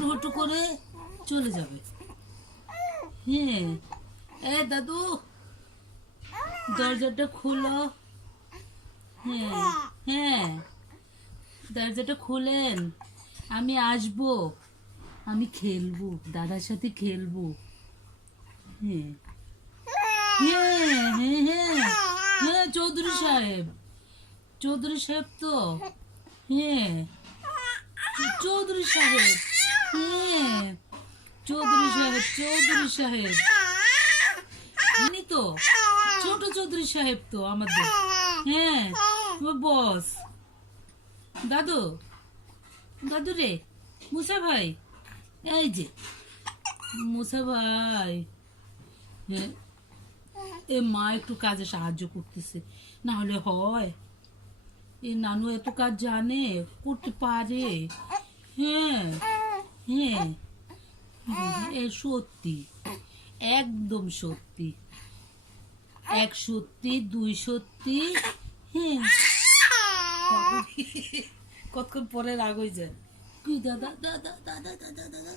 হাঁটু করে চলে যাবে। হ্যাঁ, এ দাদু দরজাটা খুলো। হ্যাঁ হ্যাঁ, দরজাটা খুলেন, আমি আসবো, আমি খেলবো, দাদার সাথে খেলবো। হ্যাঁ হ্যাঁ হ্যাঁ হ্যাঁ হ্যাঁ, চৌধুরী সাহেব, চৌধুরী সাহেব তো। হ্যাঁ, চৌধুরী সাহেব। হ্যাঁ, চৌধুরী সাহেব, চৌধুরী সাহেব জানি তো, ছোট চৌধুরী সাহেব তো আমাদের। হ্যাঁ, ও বস। দাদু, দাদু রে, মুসা ভাই, এই যে মুসা ভাই। হ্যাঁ, এ মা একটু কাজে সাহায্য করতেছে, না হলে হয়? এ নানু এত কাজ জানে, করতে পারে। হ্যাঁ হ্যাঁ, এ সত্যি, একদম সত্যি, এক সত্যি, দুই সত্যি। হ্যাঁ, কতক্ষণ পরে রাগ হয়ে যায়। কি দাদা দাদা দাদা দাদা দাদা